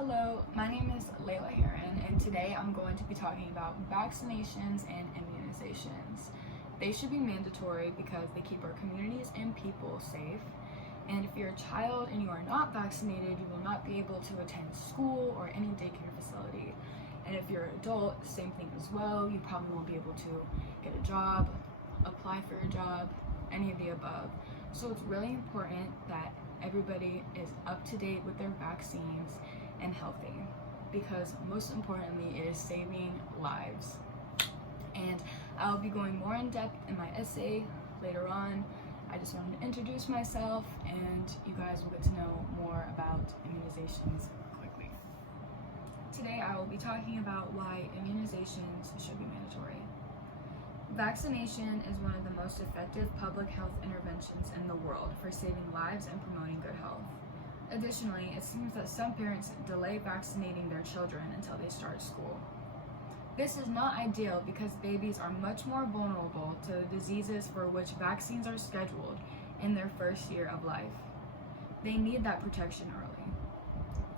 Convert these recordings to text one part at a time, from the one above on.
Hello, my name is Layla Heron, and today I'm going to be talking about vaccinations and immunizations. They should be mandatory because they keep our communities and people safe. And if you're a child and you are not vaccinated, you will not be able to attend school or any daycare facility. And if you're an adult, same thing as well. You probably won't be able to get a job, apply for a job, any of the above. So it's really important that everybody is up to date with their vaccines and healthy, because most importantly it is saving lives. And I'll be going more in depth in my essay later on. I just wanted to introduce myself and you guys will get to know more about immunizations quickly. Today I will be talking about why immunizations should be mandatory. Vaccination is one of the most effective public health interventions in the world for saving lives and promoting good health. Additionally, it seems that some parents delay vaccinating their children until they start school. This is not ideal because babies are much more vulnerable to the diseases for which vaccines are scheduled in their first year of life. They need that protection early.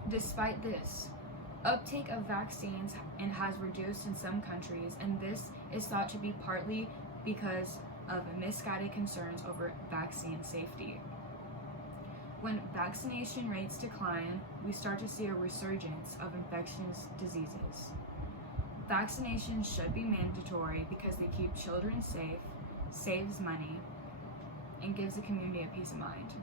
Despite this, uptake of vaccines has reduced in some countries, and this is thought to be partly because of misguided concerns over vaccine safety. When vaccination rates decline, we start to see a resurgence of infectious diseases. Vaccinations should be mandatory because they keep children safe, saves money, and gives the community a peace of mind.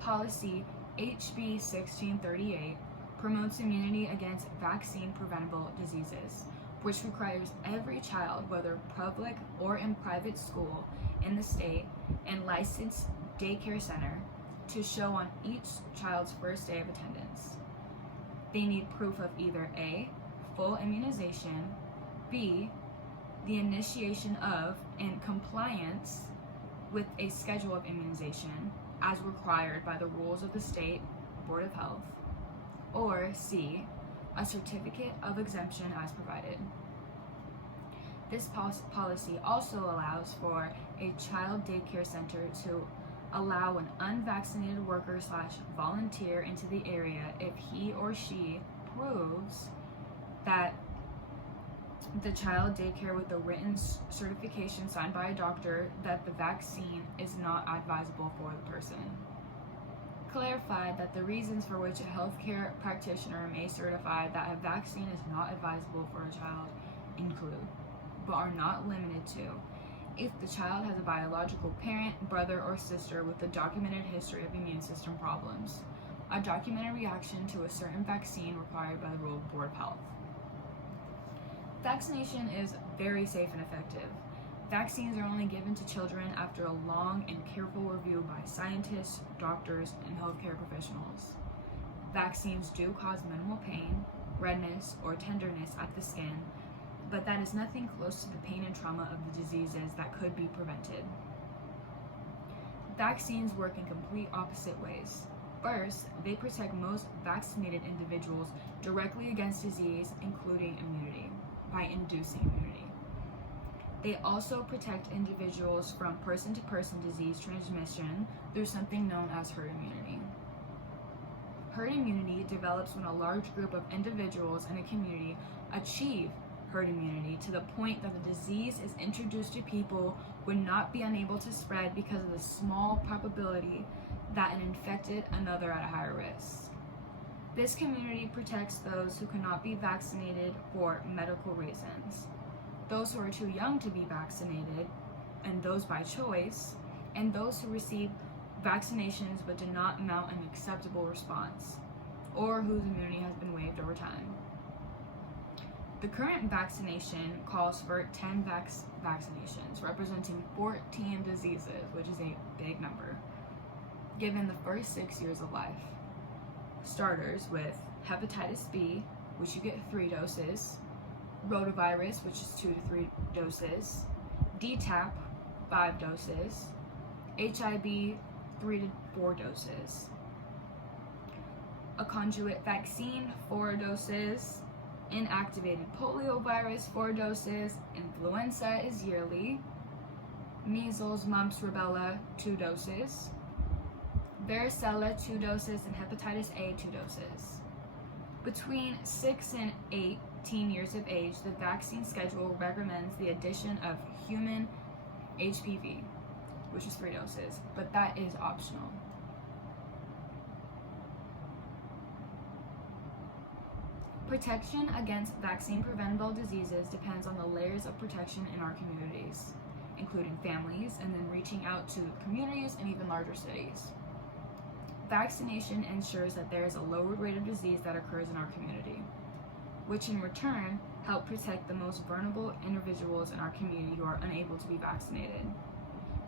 Policy HB 1638 promotes immunity against vaccine-preventable diseases, which requires every child, whether public or in private school in the state and licensed daycare center, to show on each child's first day of attendance. They need proof of either A, full immunization, B, the initiation of and compliance with a schedule of immunization as required by the rules of the state Board of Health, or C, a certificate of exemption as provided. This policy also allows for a child daycare center to allow an unvaccinated worker/volunteer into the area if he or she proves that the child daycare with a written certification signed by a doctor that the vaccine is not advisable for the person. Clarified that the reasons for which a healthcare practitioner may certify that a vaccine is not advisable for a child include, but are not limited to, if the child has a biological parent, brother, or sister with a documented history of immune system problems, a documented reaction to a certain vaccine required by the rule of Board of Health. Vaccination is very safe and effective. Vaccines are only given to children after a long and careful review by scientists, doctors, and healthcare professionals. Vaccines do cause minimal pain, redness, or tenderness at the skin, but that is nothing close to the pain and trauma of the diseases that could be prevented. Vaccines work in complete opposite ways. First, they protect most vaccinated individuals directly against disease, including immunity, by inducing immunity. They also protect individuals from person-to-person disease transmission through something known as herd immunity. Herd immunity develops when a large group of individuals in a community achieve herd immunity to the point that the disease is introduced to people would not be unable to spread because of the small probability that an infected another at a higher risk. This community protects those who cannot be vaccinated for medical reasons, those who are too young to be vaccinated, and those by choice, and those who receive vaccinations but do not mount an acceptable response, or whose immunity has been waived over time. The current vaccination calls for 10 vaccinations, representing 14 diseases, which is a big number, given the first 6 years of life. Starters with hepatitis B, which you get 3 doses, rotavirus, which is 2 to 3 doses, DTaP, 5 doses, HIV, 3 to 4 doses, a conjugate vaccine, 4 doses, inactivated poliovirus, 4 doses, influenza is yearly, measles, mumps, rubella, 2 doses, varicella, 2 doses, and hepatitis A, 2 doses. Between 6 and 18 years of age, the vaccine schedule recommends the addition of human HPV, which is 3 doses, but that is optional. Protection against vaccine-preventable diseases depends on the layers of protection in our communities, including families, and then reaching out to communities and even larger cities. Vaccination ensures that there is a lower rate of disease that occurs in our community, which in return help protect the most vulnerable individuals in our community who are unable to be vaccinated.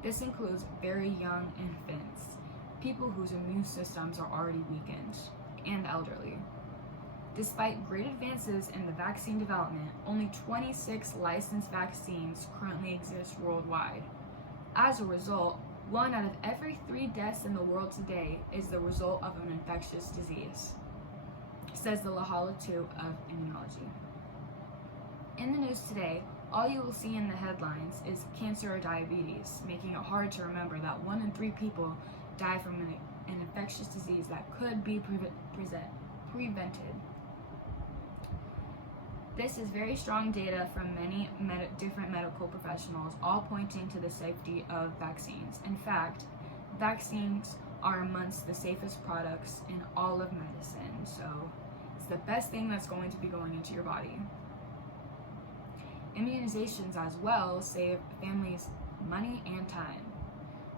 This includes very young infants, people whose immune systems are already weakened, and elderly. Despite great advances in the vaccine development, only 26 licensed vaccines currently exist worldwide. As a result, 1 out of every 3 deaths in the world today is the result of an infectious disease, says the Lahala II of Immunology. In the news today, all you will see in the headlines is cancer or diabetes, making it hard to remember that 1 in 3 people die from an infectious disease that could be prevented. This is very strong data from many different medical professionals, all pointing to the safety of vaccines. In fact, vaccines are amongst the safest products in all of medicine, so it's the best thing that's going to be going into your body. Immunizations as well save families money and time.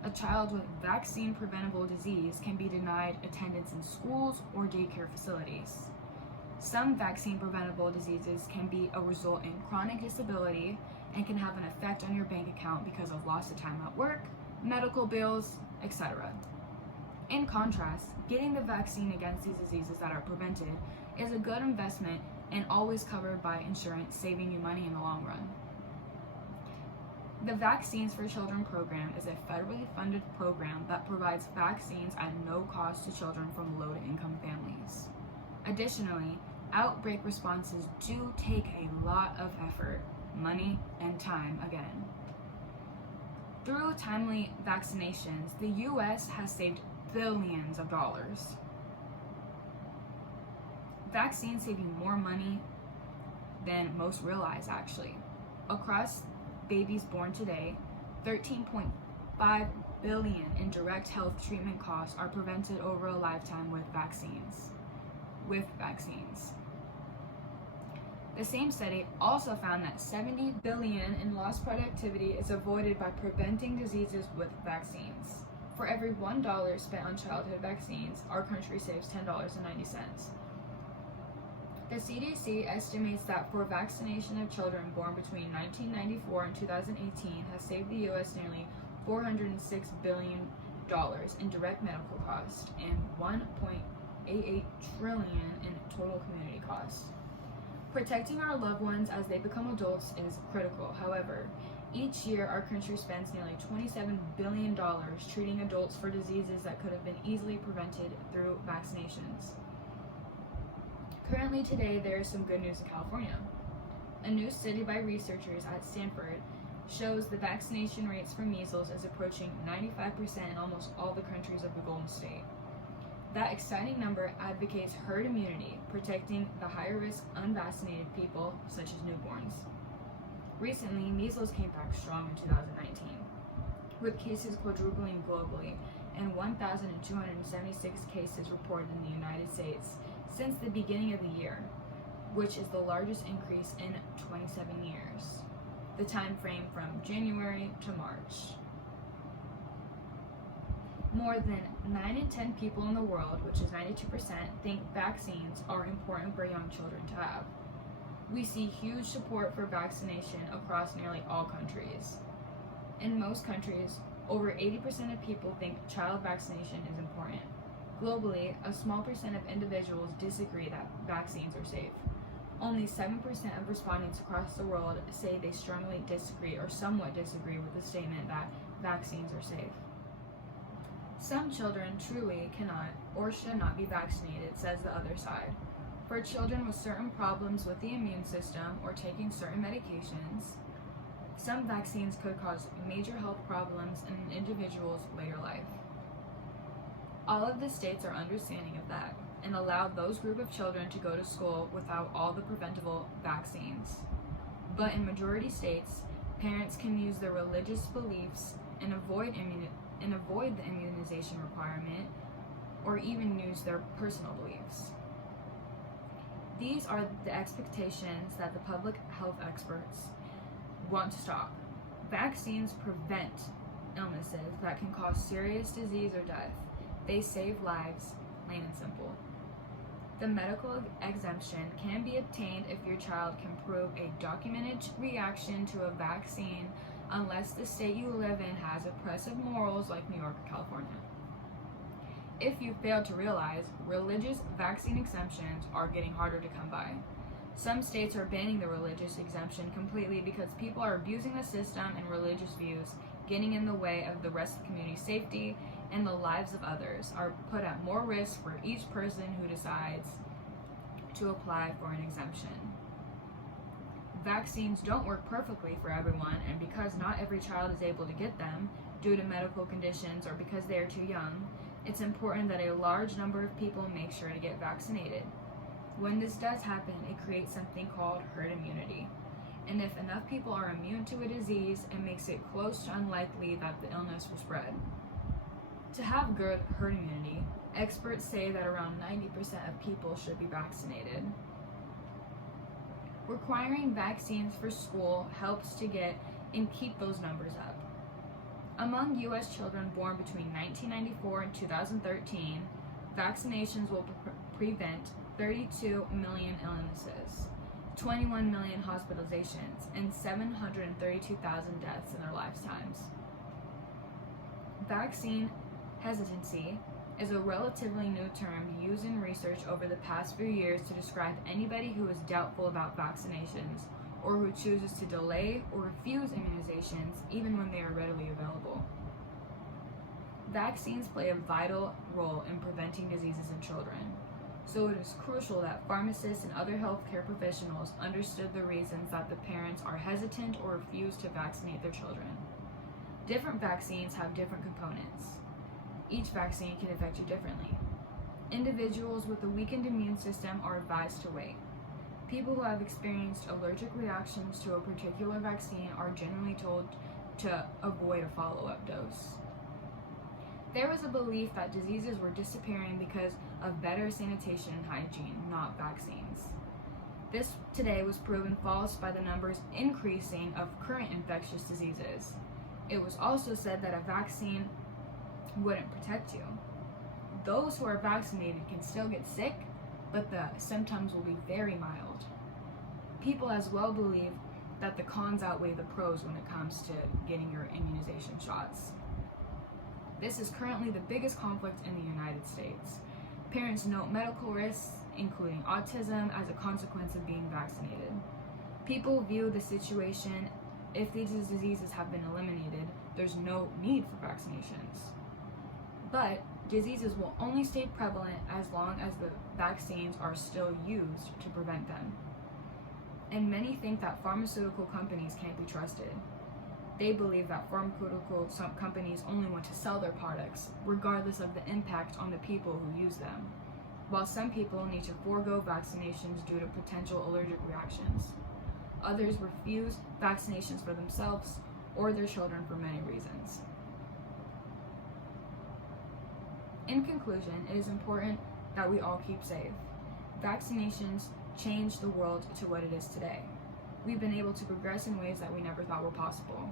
A child with vaccine-preventable disease can be denied attendance in schools or daycare facilities. Some vaccine-preventable diseases can be a result in chronic disability and can have an effect on your bank account because of loss of time at work, medical bills, etc. In contrast, getting the vaccine against these diseases that are prevented is a good investment and always covered by insurance, saving you money in the long run. The Vaccines for Children program is a federally funded program that provides vaccines at no cost to children from low-to-income families. Additionally, outbreak responses do take a lot of effort, money, and time again. Through timely vaccinations, the U.S. has saved billions of dollars. Vaccines save you more money than most realize, actually. Across babies born today, $13.5 billion in direct health treatment costs are prevented over a lifetime with vaccines. The same study also found that $70 billion in lost productivity is avoided by preventing diseases with vaccines. For every $1 spent on childhood vaccines, our country saves $10.90. The CDC estimates that for vaccination of children born between 1994 and 2018 has saved the U.S. nearly $406 billion in direct medical costs and $1.88 trillion in total community costs. Protecting our loved ones as they become adults is critical. However, each year our country spends nearly $27 billion treating adults for diseases that could have been easily prevented through vaccinations. Currently today, there is some good news in California. A new study by researchers at Stanford shows the vaccination rates for measles is approaching 95% in almost all the countries of the Golden State. That exciting number advocates herd immunity, protecting the higher-risk unvaccinated people, such as newborns. Recently, measles came back strong in 2019, with cases quadrupling globally and 1,276 cases reported in the United States since the beginning of the year, which is the largest increase in 27 years, the time frame from January to March. More than 9 in 10 people in the world, which is 92%, think vaccines are important for young children to have. We see huge support for vaccination across nearly all countries. In most countries, over 80% of people think child vaccination is important. Globally, a small percent of individuals disagree that vaccines are safe. Only 7% of respondents across the world say they strongly disagree or somewhat disagree with the statement that vaccines are safe. Some children truly cannot or should not be vaccinated, says the other side. For children with certain problems with the immune system or taking certain medications, some vaccines could cause major health problems in an individual's later life. All of the states are understanding of that. and allowed those group of children to go to school without all the preventable vaccines. But in majority states, parents can use their religious beliefs and avoid the immunization requirement, or even use their personal beliefs. These are the expectations that the public health experts want to stop. Vaccines prevent illnesses that can cause serious disease or death. They save lives, plain and simple. The medical exemption can be obtained if your child can prove a documented reaction to a vaccine, unless the state you live in has oppressive morals like New York or California. If you fail to realize, religious vaccine exemptions are getting harder to come by. Some states are banning the religious exemption completely because people are abusing the system and religious views, getting in the way of the rest of the community's safety, and the lives of others are put at more risk for each person who decides to apply for an exemption. Vaccines don't work perfectly for everyone, and because not every child is able to get them due to medical conditions or because they are too young, it's important that a large number of people make sure to get vaccinated. When this does happen, it creates something called herd immunity. And if enough people are immune to a disease, it makes it close to unlikely that the illness will spread. To have good herd immunity, experts say that around 90% of people should be vaccinated. Requiring vaccines for school helps to get and keep those numbers up. Among U.S. children born between 1994 and 2013, vaccinations will prevent 32 million illnesses, 21 million hospitalizations, and 732,000 deaths in their lifetimes. Vaccine hesitancy is a relatively new term used in research over the past few years to describe anybody who is doubtful about vaccinations or who chooses to delay or refuse immunizations even when they are readily available. Vaccines play a vital role in preventing diseases in children, so it is crucial that pharmacists and other healthcare professionals understood the reasons that the parents are hesitant or refuse to vaccinate their children. Different vaccines have different components. Each vaccine can affect you differently. Individuals with a weakened immune system are advised to wait. People who have experienced allergic reactions to a particular vaccine are generally told to avoid a follow-up dose. There was a belief that diseases were disappearing because of better sanitation and hygiene, not vaccines. This today was proven false by the numbers increasing of current infectious diseases. It was also said that a vaccine wouldn't protect you. Those who are vaccinated can still get sick, but the symptoms will be very mild. People as well believe that the cons outweigh the pros when it comes to getting your immunization shots. This is currently the biggest conflict in the United States. Parents note medical risks, including autism, as a consequence of being vaccinated. People view the situation, if these diseases have been eliminated, there's no need for vaccinations. But diseases will only stay prevalent as long as the vaccines are still used to prevent them. And many think that pharmaceutical companies can't be trusted. They believe that pharmaceutical companies only want to sell their products, regardless of the impact on the people who use them, while some people need to forego vaccinations due to potential allergic reactions. Others refuse vaccinations for themselves or their children for many reasons. In conclusion, it is important that we all keep safe. Vaccinations changed the world to what it is today. We've been able to progress in ways that we never thought were possible.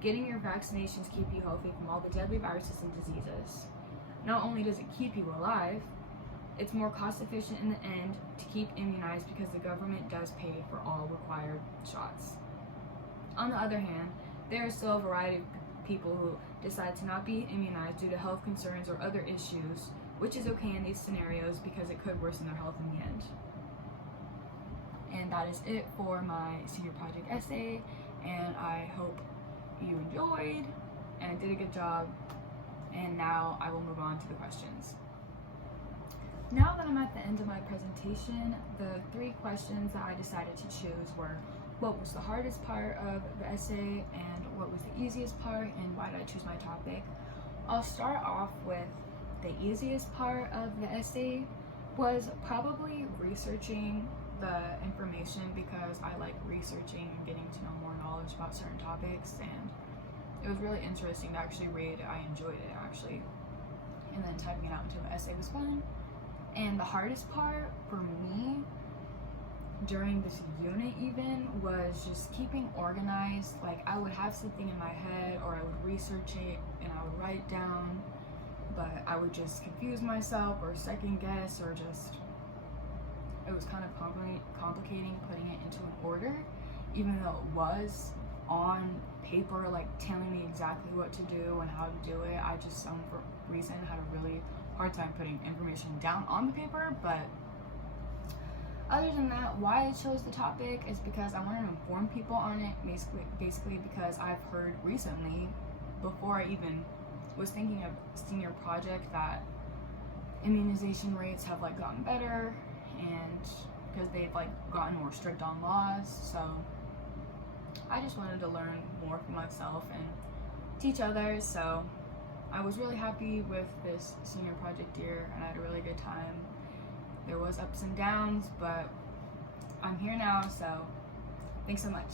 Getting your vaccinations keep you healthy from all the deadly viruses and diseases. Not only does it keep you alive, it's more cost efficient in the end to keep immunized because the government does pay for all required shots. On the other hand, there is still a variety of people who decide to not be immunized due to health concerns or other issues, which is okay in these scenarios because it could worsen their health in the end. And that is it for my senior project essay, and I hope you enjoyed and did a good job. And now I will move on to the questions. Now that I'm at the end of my presentation, the 3 questions that I decided to choose were: what was the hardest part of the essay, and what was the easiest part, and why did I choose my topic? I'll start off with the easiest part of the essay. was probably researching the information, because I like researching and getting to know more knowledge about certain topics, and it was really interesting to actually read. I enjoyed it actually, and then typing it out into an essay was fun. And the hardest part for me during this unit even was just keeping organized. Like, I would have something in my head, or I would research it and I would write it down, but I would just confuse myself or second guess, or just, it was kind of complicating putting it into an order, even though it was on paper, like telling me exactly what to do and how to do it. I just, some reason, had a really hard time putting information down on the paper. But other than that, why I chose the topic is because I wanted to inform people on it, basically because I've heard recently, before I even was thinking of senior project, that immunization rates have like gotten better, and because they've like gotten more strict on laws. So I just wanted to learn more for myself and teach others. So I was really happy with this senior project year, and I had a really good time. There was ups and downs, but I'm here now, so thanks so much.